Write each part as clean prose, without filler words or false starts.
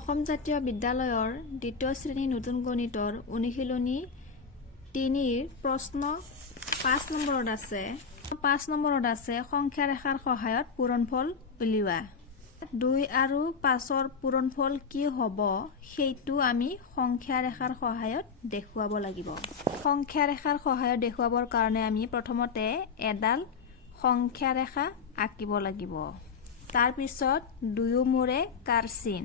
অসম জাতীয় বিদ্যালয়ৰ দ্বিতীয় শ্ৰেণী নতুন গণিতৰ অনুশীলনী 3ৰ প্ৰশ্ন 5 নম্বৰত আছে। 5 নম্বৰত আছে সংখ্যা ৰেখাৰ সহায়ত পূৰণফল উলিওৱা। 2 আৰু 5ৰ পূৰণফল কি হ'ব সেইটো আমি সংখ্যা ৰেখাৰ সহায়ত দেখুৱাব লাগিব। সংখ্যা ৰেখাৰ সহায়ত দেখুৱাবৰ কাৰণে আমি প্ৰথমতে এডাল সংখ্যা ৰেখা আঁকিব লাগিব। তাৰ পিছত দুয়োমূৰে কাৰচিন।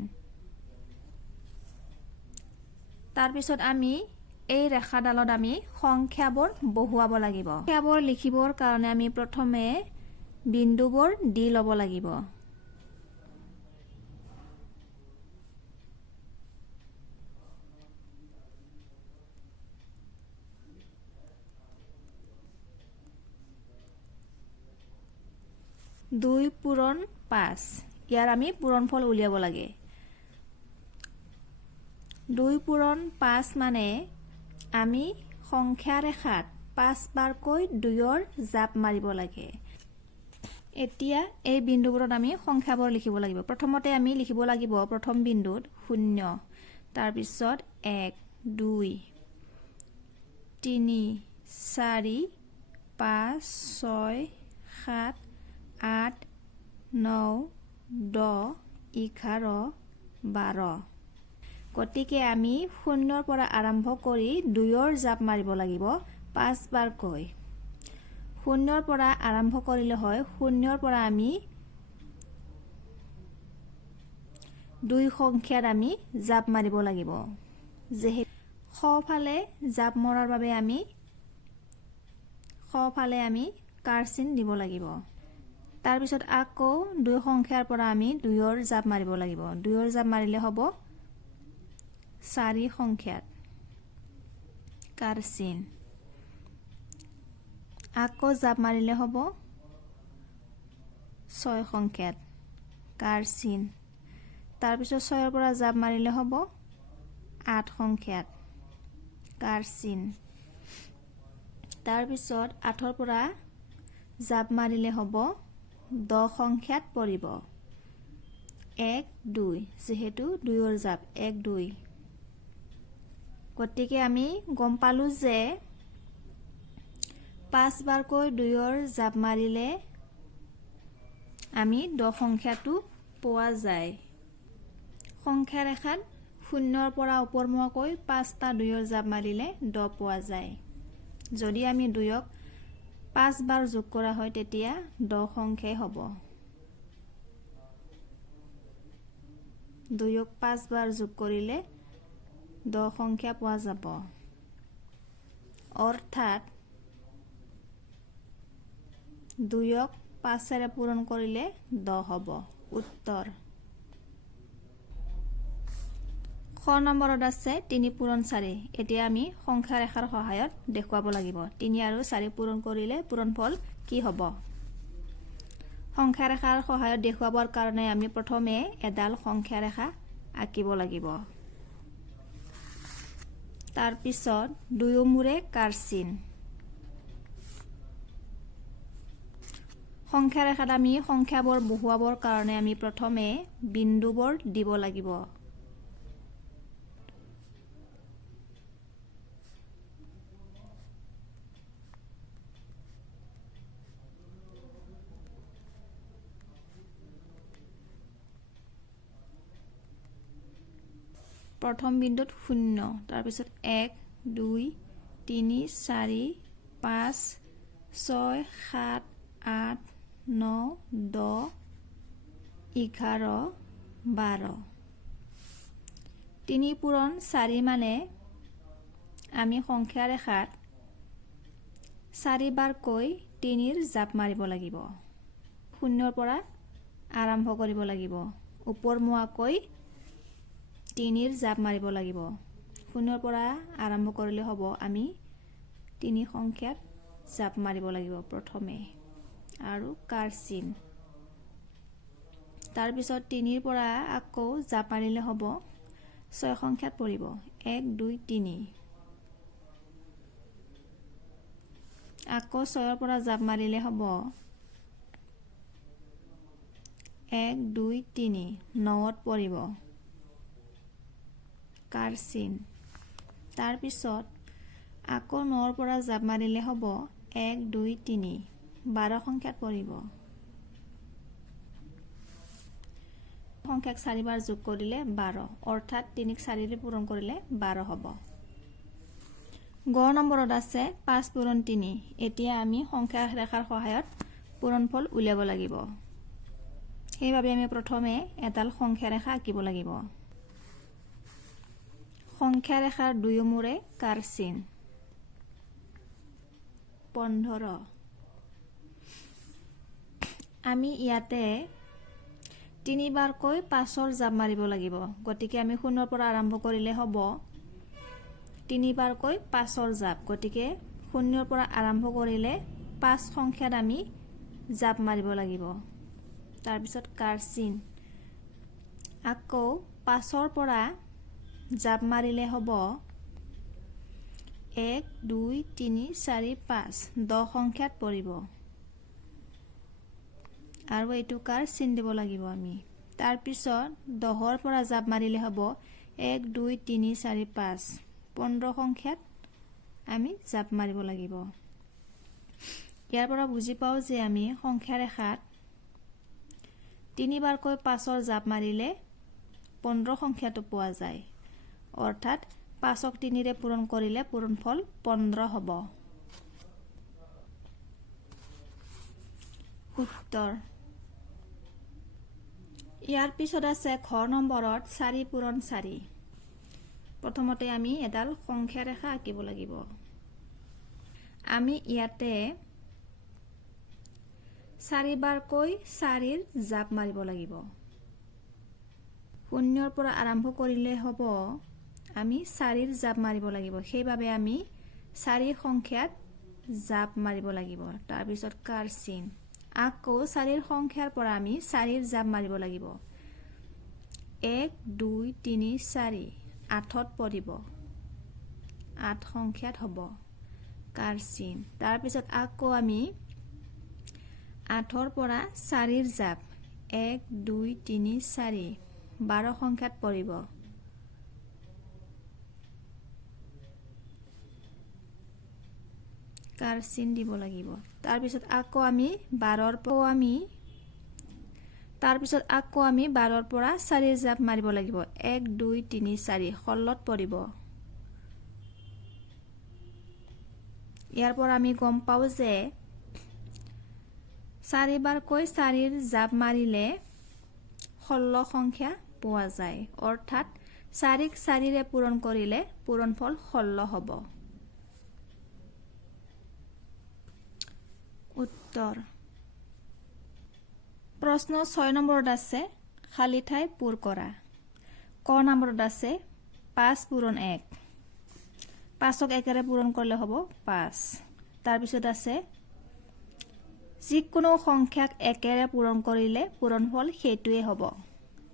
তাৰ পিছত আমি এই ৰেখাডালত আমি সংখ্যাবোৰ বহুৱাব লাগিব। সংখ্যাবোৰ লিখিবৰ কাৰণে আমি প্ৰথমে বিন্দুবোৰ দি ল'ব লাগিব। দুই পূৰণ 5 ইয়াৰ আমি পূৰণফল উলিয়াব লাগে। 2 পূৰণ 5 মানে আমি সংখ্যা ৰেখাত 5 বাৰকৈ 2ৰ জাপ মাৰিব লাগে। এতিয়া এই বিন্দুবোৰত আমি সংখ্যাবোৰ লিখিব লাগিব। প্ৰথমতে আমি লিখিব লাগিব প্ৰথম বিন্দুত 0, তাৰ পিছত 1, 2, 3, 4, 5, 6, 7, 8, 9, 10, 11, 12। গতিকে আমি 0ৰ পৰা আৰম্ভ কৰি 2ৰ জাপ মাৰিব লাগিব 5 বাৰকৈ। 0ৰ পৰা আৰম্ভ কৰিলে হয় 0ৰ পৰা আমি 2 সংখ্যাত আমি জাপ মাৰিব লাগিব। যেহেতু সোঁফালে জাপ মৰাৰ বাবে আমি সোঁফালে আমি কাৰচিন দিব লাগিব। তাৰ পিছত আকৌ 2 সংখ্যাৰ পৰা আমি 2ৰ জাপ মাৰিব লাগিব। 2ৰ জাপ মাৰিলে হ'ব 4 সংখ্যাত কাৰচিন। আকৌ জাপ মাৰিলে হ'ব 6 সংখ্যাত কাৰচিন। তাৰ পিছত 6ৰ পৰা জাপ মাৰিলে হ'ব 8 সংখ্যাত কাৰচিন। তাৰ পিছত 8ৰ পৰা জাপ মাৰিলে হ'ব 10 সংখ্যাত পৰিব 1, 2, যেহেতু 2ৰ জাপ 1, 2। গতিকে আমি গম পালোঁ যে 5 বাৰকৈ 2ৰ জাপ মাৰিলে আমি 10 সংখ্যাটো পোৱা যায়। সংখ্যা ৰেখাত 0ৰ পৰা ওপৰমুৱাকৈ 5টা 2ৰ জাপ মাৰিলে 10 পোৱা যায়। যদি আমি 2ক 5 বাৰ যোগ কৰা হয় তেতিয়া 10 সংখ্যাই হ'ব। 2ক 5 বাৰ যোগ কৰিলে 10 সংখ্যা পোৱা যাব। অৰ্থাৎ 2ক 5ৰে পূৰণ কৰিলে 10 হ'ব। উত্তৰ। খ নম্বৰত আছে 3 পূৰণ 4। এতিয়া আমি সংখ্যা ৰেখাৰ সহায়ত দেখুৱাব লাগিব 3 আৰু 4 পূৰণ কৰিলে পূৰণফল কি হ'ব। সংখ্যা ৰেখাৰ সহায়ত দেখুৱাবৰ কাৰণে আমি প্ৰথমে এডাল সংখ্যা ৰেখা আঁকিব লাগিব। তাৰ পিছত দুয়োমূৰে কাৰচিন। সংখ্যা ৰেখাত আমি সংখ্যাবোৰ বহুৱাবৰ কাৰণে আমি প্ৰথমে বিন্দুবোৰ দিব লাগিব। প্ৰথম বিন্দুত 0, তাৰ পিছত 1, 2, 3, 4, 5, 6, 7, 8, 9, 10, 11, 12। 3 পূৰণ 4 মানে আমি সংখ্যা ৰেখাত 4 বাৰকৈ 3ৰ জাপ মাৰিব লাগিব। 0ৰ পৰা আৰম্ভ কৰিব লাগিব। ওপৰমুৱাকৈ 3ৰ জাপ মাৰিব লাগিব। 0ৰ পৰা আৰম্ভ কৰিলে হ'ব আমি 3 সংখ্যাত জাপ মাৰিব লাগিব প্ৰথমে আৰু কাৰচিন। তাৰ পিছত 3ৰ পৰা আকৌ জাপ মাৰিলে হ'ব 6 সংখ্যাত পৰিব 1, 2, 3। আকৌ 6ৰ পৰা জাপ মাৰিলে হ'ব 1, 2, 3 9ত পৰিব কাৰ চিন তাৰপিছত আকৌ 9ৰ পৰা জাপ মাৰিলে হ'ব 1 2 3 12 সংখ্যাত পৰিব সংখ্যাক 4 বাৰ যোগ কৰিলে 12 অৰ্থাৎ 3ক 4 ৰে পূৰণ কৰিলে 12 হ'ব গ নম্বৰত আছে 5 পূৰণ 3 এতিয়া আমি সংখ্যা ৰেখাৰ সহায়ত পূৰণফল উলিয়াব লাগিব সেইবাবে আমি প্ৰথমে এডাল সংখ্যা ৰেখা আঁকিব লাগিব সংখ্যা ৰেখাৰ দুয়োমূৰে কাৰ চিন 15 আমি ইয়াতে 3 বাৰকৈ 5ৰ জাপ মাৰিব লাগিব গতিকে আমি 0ৰ পৰা আৰম্ভ কৰিলে হ'ব 3 বাৰকৈ 5ৰ জাপ গতিকে 0ৰ পৰা আৰম্ভ কৰিলে 5 সংখ্যাত আমি জাপ মাৰিব লাগিব তাৰপিছত কাৰ চিন আকৌ 5ৰ পৰা জাপ মাৰিলে হ'ব 1 2 3 4 5 10 সংখ্যাত পৰিব আৰু এইটো কাৰ চিন দিব লাগিব আমি তাৰপিছত 10ৰ পৰা জাপ মাৰিলে হ'ব 1 2 3 4 5 15 সংখ্যাত আমি জাপ মাৰিব লাগিব ইয়াৰ পৰা বুজি পাওঁ যে আমি সংখ্যা ৰেখাত 3 বাৰকৈ 5ৰ জাপ মাৰিলে 15 সংখ্যাটো পোৱা যায় অৰ্থাৎ 5ক 3 ৰে পূৰণ কৰিলে পূৰণফল 15 হ'ব উত্তৰ ইয়াৰ পিছত আছে খ নম্বৰত 4 পূৰণ 4 প্ৰথমতে আমি এডাল সংখ্যা ৰেখা আঁকিব লাগিব আমি ইয়াতে 4 বাৰকৈ 4ৰ জাপ মাৰিব লাগিব 0ৰ পৰা আৰম্ভ কৰিলে হ'ব আমি 4ৰ জাপ মাৰিব লাগিব সেইবাবে আমি 4 সংখ্যাত জাপ মাৰিব লাগিব তাৰপিছত কাৰ চিন আকৌ 4ৰ সংখ্যাৰ পৰা আমি 4ৰ জাপ মাৰিব লাগিব 1 2 3 4 8ত পৰিব 8 সংখ্যাত হ'ব কাৰ চিন তাৰপিছত আকৌ আমি 8ৰ পৰা 4ৰ জাপ 1 2 3 4 12 সংখ্যাত পৰিব কাৰ চিন দিব লাগিব তাৰপিছত আকৌ আমি 12ৰ পৰা 4ৰ জাপ মাৰিব লাগিব 1 2 3 4 16ত পৰিব ইয়াৰ পৰা আমি গম পাওঁ যে 4 বাৰকৈ 4ৰ জাপ মাৰিলে 16 সংখ্যা পোৱা যায় অৰ্থাৎ 4ক 4 ৰে পূৰণ কৰিলে পূৰণফল 16 হ'ব উত্তৰ প্ৰশ্ন 6 নম্বৰত আছে খালী ঠাই পূৰ কৰা ক নম্বৰত আছে 5 পূৰণ 1 5ক 1 ৰে পূৰণ কৰিলে হ'ব 5 তাৰপিছত আছে যিকোনো সংখ্যাক 1 ৰে পূৰণ কৰিলে পূৰণফল সেইটোৱে হ'ব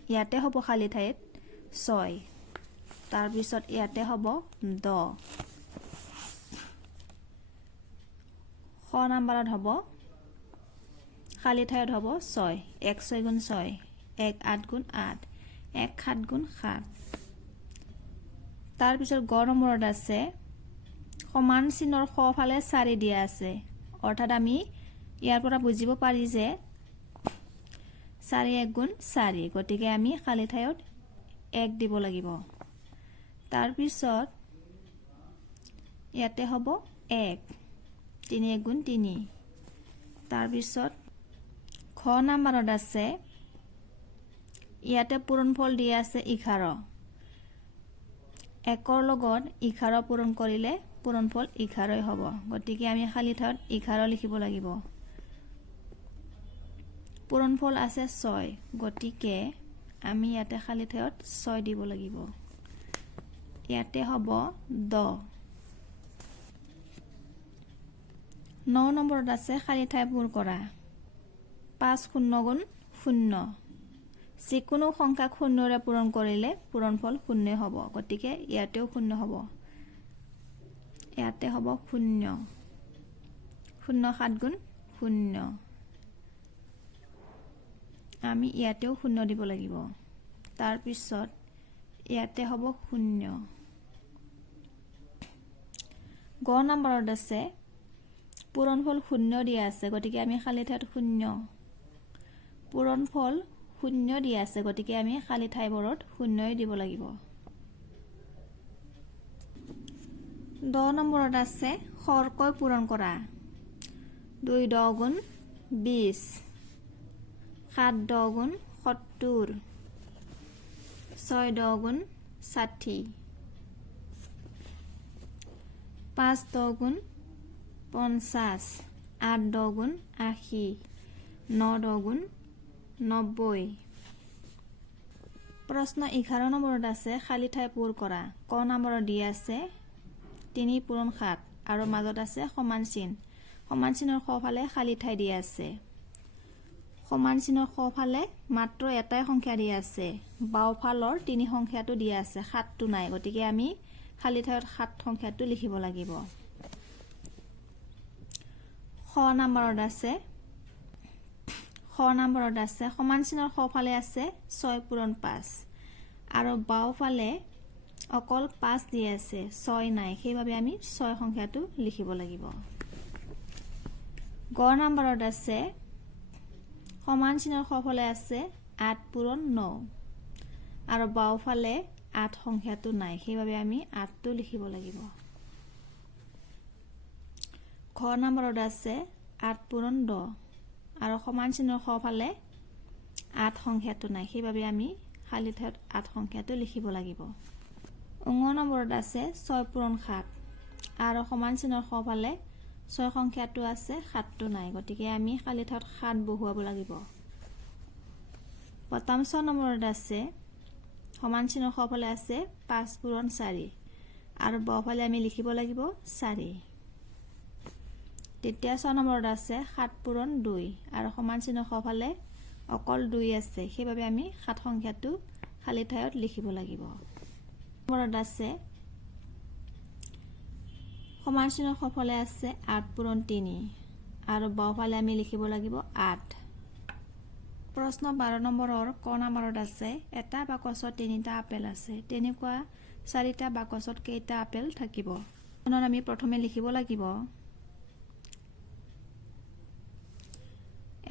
ইয়াতে হ'ব খালী ঠাইত 6 তাৰপিছত ইয়াতে হ'ব 10 খ নম্বৰত হ'ব খালী ঠাইত হ'ব 6 1 6 গুণ 6 1 8 গুণ 8 1 7 গুণ 7 তাৰপিছত গ নম্বৰত আছে সমান চিনৰ সোঁফালে 4 দিয়া আছে অৰ্থাৎ আমি ইয়াৰ পৰা বুজিব পাৰি যে 4 1 গুণ 4 গতিকে আমি খালী ঠাইত 1 দিব লাগিব তাৰপিছত ইয়াতে হ'ব 1 3 1 গুণ 3 তাৰপিছত খ নম্বৰত আছে ইয়াতে পূৰণফল দিয়া আছে 11 1ৰ লগত 11 পূৰণ কৰিলে পূৰণফল 11 হ'ব গতিকে আমি খালী ঠাইত 11 লিখিব লাগিব পূৰণফল আছে 6 গতিকে আমি ইয়াতে খালী ঠাইত 6 দিব লাগিব ইয়াতে হ'ব 10 9 নম্বৰত আছে খালী ঠাই পূৰ কৰা 5 0 গুণ 0 যিকোনো সংখ্যাক 0 ৰে পূৰণ কৰিলে পূৰণফল 0 হ'ব গতিকে ইয়াতেও 0 হ'ব ইয়াতে হ'ব 0 0 7 গুণ 0 আমি ইয়াতেও 0 দিব লাগিব তাৰপিছত ইয়াতে হ'ব 0 গ নম্বৰত আছে পূৰণফল 0 দিয়া আছে গতিকে আমি খালী ঠাইত 0 পূৰণফল 0 দিয়া আছে গতিকে আমি খালী ঠাইবোৰত 0 দিব লাগিব 10 নম্বৰত আছে খৰকৈ পূৰণ কৰা 2 10 গুণ 20 7 10 গুণ 70 6 10 গুণ 60 5 10 গুণ 50 8 10 গুণ 80 9 10 গুণ 90 প্ৰশ্ন 11 নম্বৰত আছে খালী ঠাই পূৰ কৰা ক নম্বৰত দি আছে 3 পূৰণ 7 আৰু মাজত আছে সমান চিনৰ সোঁফালে খালী ঠাই দিয়া আছে সমান চিনৰ সোঁফালে মাত্ৰ এটাই সংখ্যা দিয়া আছে বাওঁফালৰ 3 সংখ্যাটো দিয়া আছে 7টো নাই গতিকে আমি খালী ঠাইত 7 সংখ্যাটো লিখিব লাগিব খ নম্বৰত আছে সমান চিনৰ সোঁফালে আছে 6 পূৰণ 5 আৰু বাওঁফালে অকল 5 দিয়া আছে 6 নাই সেইবাবে আমি 6 সংখ্যাটো লিখিব লাগিব গ নম্বৰত আছে সমান চিনৰ সোঁফালে আছে 8 পূৰণ 9 আৰু বাওঁফালে 8 সংখ্যাটো নাই সেইবাবে আমি 8টো লিখিব লাগিব খ নম্বৰত আছে 8 পূৰণ 10 আৰু সমান চিনৰ সোঁফালে 8 সংখ্যাটো নাই সেইবাবে আমি খালী ঠাইত 8 সংখ্যাটো লিখিব লাগিব ঙ নম্বৰত আছে 6 পূৰণ 7 আৰু সমান চিনৰ সোঁফালে 6 সংখ্যাটো আছে 7টো নাই গতিকে আমি খালী ঠাইত 7 বহুৱাব লাগিব প্ৰথম 6 নম্বৰত আছে সমান চিনৰ সোঁফালে আছে 5 পূৰণ 4 আৰু বাওঁফালে আমি লিখিব লাগিব 4 তৃতীয় 6 নম্বৰত আছে 7 পূৰণ 2 আৰু সমান চিনৰ সোঁফালে অকল 2 আছে সেইবাবে আমি 7 সংখ্যাটো খালী ঠাইত লিখিব লাগিব নম্বৰত আছে সমান চিনৰ সোঁফালে আছে 8 পূৰণ 3 আৰু বাওঁফালে আমি লিখিব লাগিব 8 প্ৰশ্ন 12 নম্বৰৰ ক নম্বৰত আছে এটা বাকচত 3টা আপেল আছে তেনেকুৱা 4টা বাকচত কেইটা আপেল থাকিব আমি প্ৰথমে লিখিব লাগিব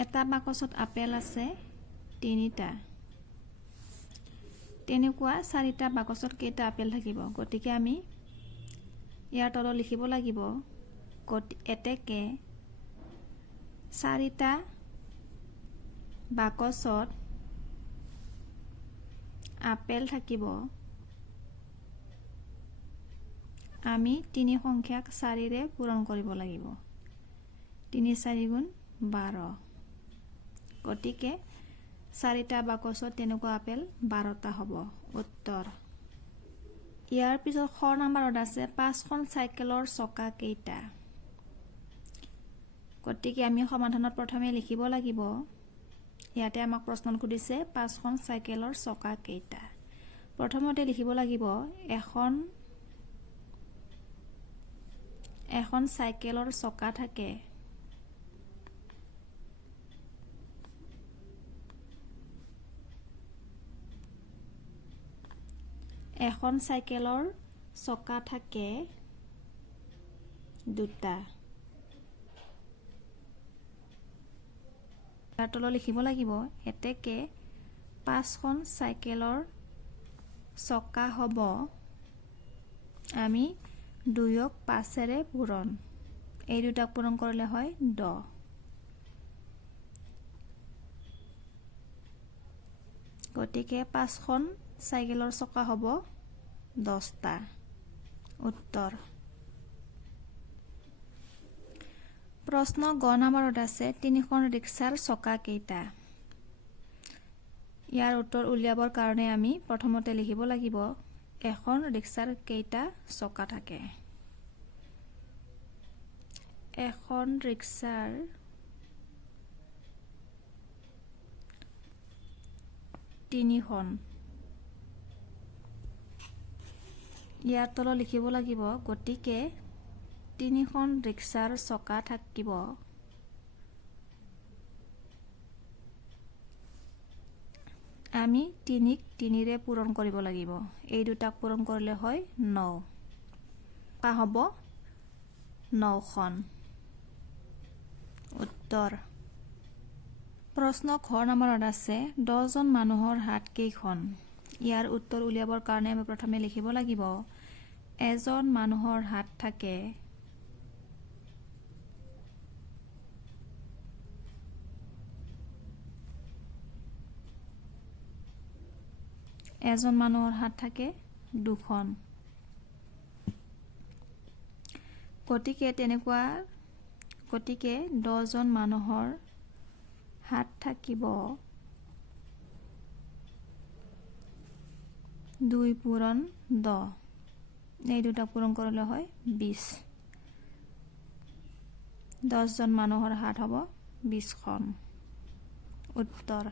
এটা বাকচত আপেল আছে 3টা তেনেকুৱা 4টা বাকচত কেইটা আপেল থাকিব গতিকে আমি ইয়াৰ তলত লিখিব লাগিব এতেকে 4টা বাকচত আপেল থাকিব আমি 3 সংখ্যাক 4ৰে পূৰণ কৰিব লাগিব 3 4 গুণ 12 গতিকে 4টা বাকচত তেনেকুৱা আপেল 12টা হ'ব উত্তৰ ইয়াৰ পিছত খ নম্বৰত আছে 5খন চাইকেলৰ চকা কেইটা গতিকে আমি সমাধানত প্ৰথমে লিখিব লাগিব ইয়াতে আমাক প্ৰশ্ন সুধিছে 5খন চাইকেলৰ চকা কেইটা প্ৰথমতে লিখিব লাগিব এখন চাইকেলৰ চকা থাকে এখন চাইকেলৰ চকা থাকে 2টা তাৰ তলত লিখিব লাগিব এতেকে 5খন চাইকেলৰ চকা হ'ব আমি 2ক 5ৰে পূৰণ এই দুটাক পূৰণ কৰিলে হয় 10 গতিকে 5খন চাইকেলৰ চকা হ'ব 10টা উত্তৰ প্ৰশ্ন গ নম্বৰত আছে 3খন ৰিক্সাৰ চকা কেইটা ইয়াৰ উত্তৰ উলিয়াবৰ কাৰণে আমি প্ৰথমতে লিখিব লাগিব এখন ৰিক্সাৰ কেইটা চকা থাকে এখন ৰিক্সাৰ 3খন ইয়াৰ তলত লিখিব লাগিব গতিকে 3খন ৰিক্সাৰ চকা থাকিব আমি 3ক 3ৰে পূৰণ কৰিব লাগিব এই দুটাক পূৰণ কৰিলে হয় 9 কা হ'ব 9খন উত্তৰ প্ৰশ্ন খ নম্বৰত আছে 10 জন মানুহৰ হাত কেইখন ইয়াৰ উত্তৰ উলিয়াবৰ কাৰণে আমি প্ৰথমে লিখিব লাগিব এজন মানুহৰ হাত থাকে এজন মানুহৰ হাত থাকে দুখন গতিকে 10 জন মানুহৰ হাত থাকিব 2 পূৰণ 10 এই দুটা পূৰণ কৰিলে হয় 20 10 জন মানুহৰ হাত হ'ব 20খন উত্তৰ